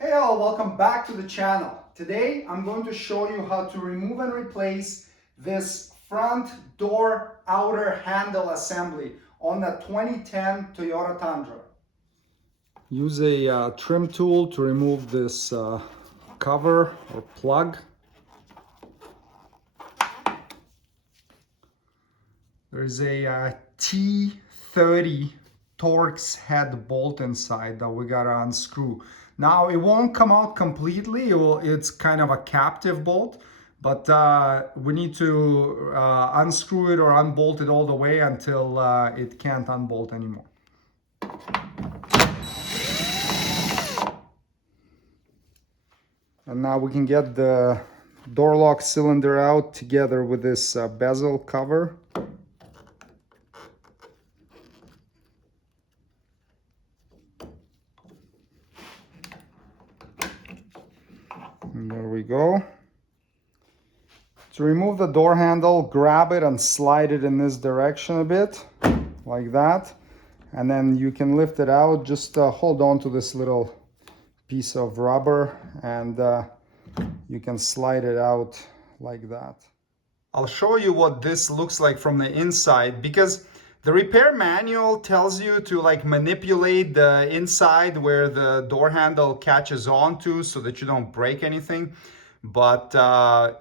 Hey all, welcome back to the channel. Today I'm going to show you how to remove and replace this front door outer handle assembly on the 2010 Toyota Tundra. Use a trim tool to remove this cover or plug. There's a T30 Torx head bolt inside that we gotta unscrew. Now it won't come out completely, it's kind of a captive bolt, but we need to unscrew it or unbolt it all the way until it can't unbolt anymore. And now we can get the door lock cylinder out together with this bezel cover. And there we go. To remove the door handle, grab it and slide it in this direction a bit, like that. And then you can lift it out. Just hold on to this little piece of rubber and you can slide it out like that. I'll show you what this looks like from the inside, because the repair manual tells you to manipulate the inside where the door handle catches on to so that you don't break anything. But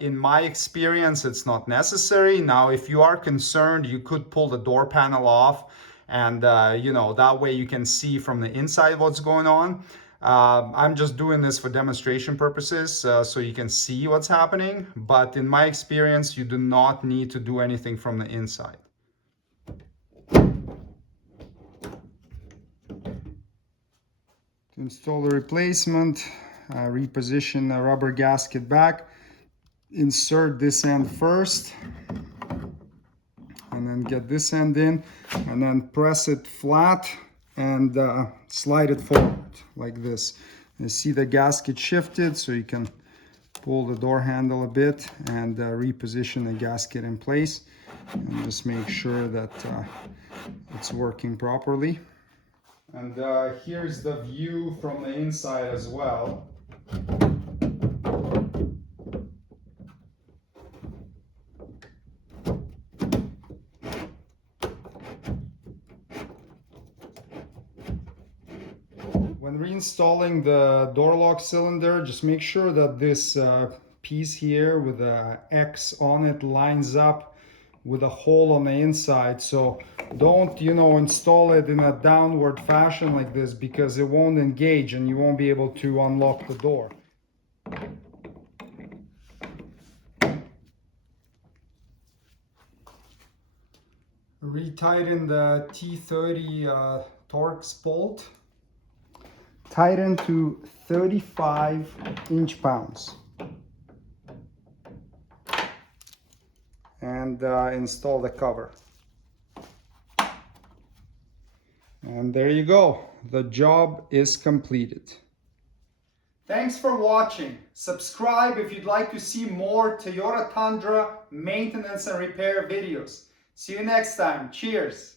in my experience, it's not necessary. Now, if you are concerned, you could pull the door panel off and that way you can see from the inside what's going on. I'm just doing this for demonstration purposes so you can see what's happening. But in my experience, you do not need to do anything from the inside. To install the replacement, reposition the rubber gasket back, insert this end first, and then get this end in, and then press it flat and slide it forward like this. You see the gasket shifted, so you can pull the door handle a bit and reposition the gasket in place, and just make sure that it's working properly. And here's the view from the inside as well. When reinstalling the door lock cylinder, just make sure that this piece here with the X on it lines up with a hole on the inside. So don't, install it in a downward fashion like this, because it won't engage and you won't be able to unlock the door. Retighten the T30 Torx bolt. Tighten to 35 inch-pounds. And install the cover. And there you go. The job is completed. Thanks for watching. Subscribe if you'd like to see more Toyota Tundra maintenance and repair videos. See you next time. Cheers.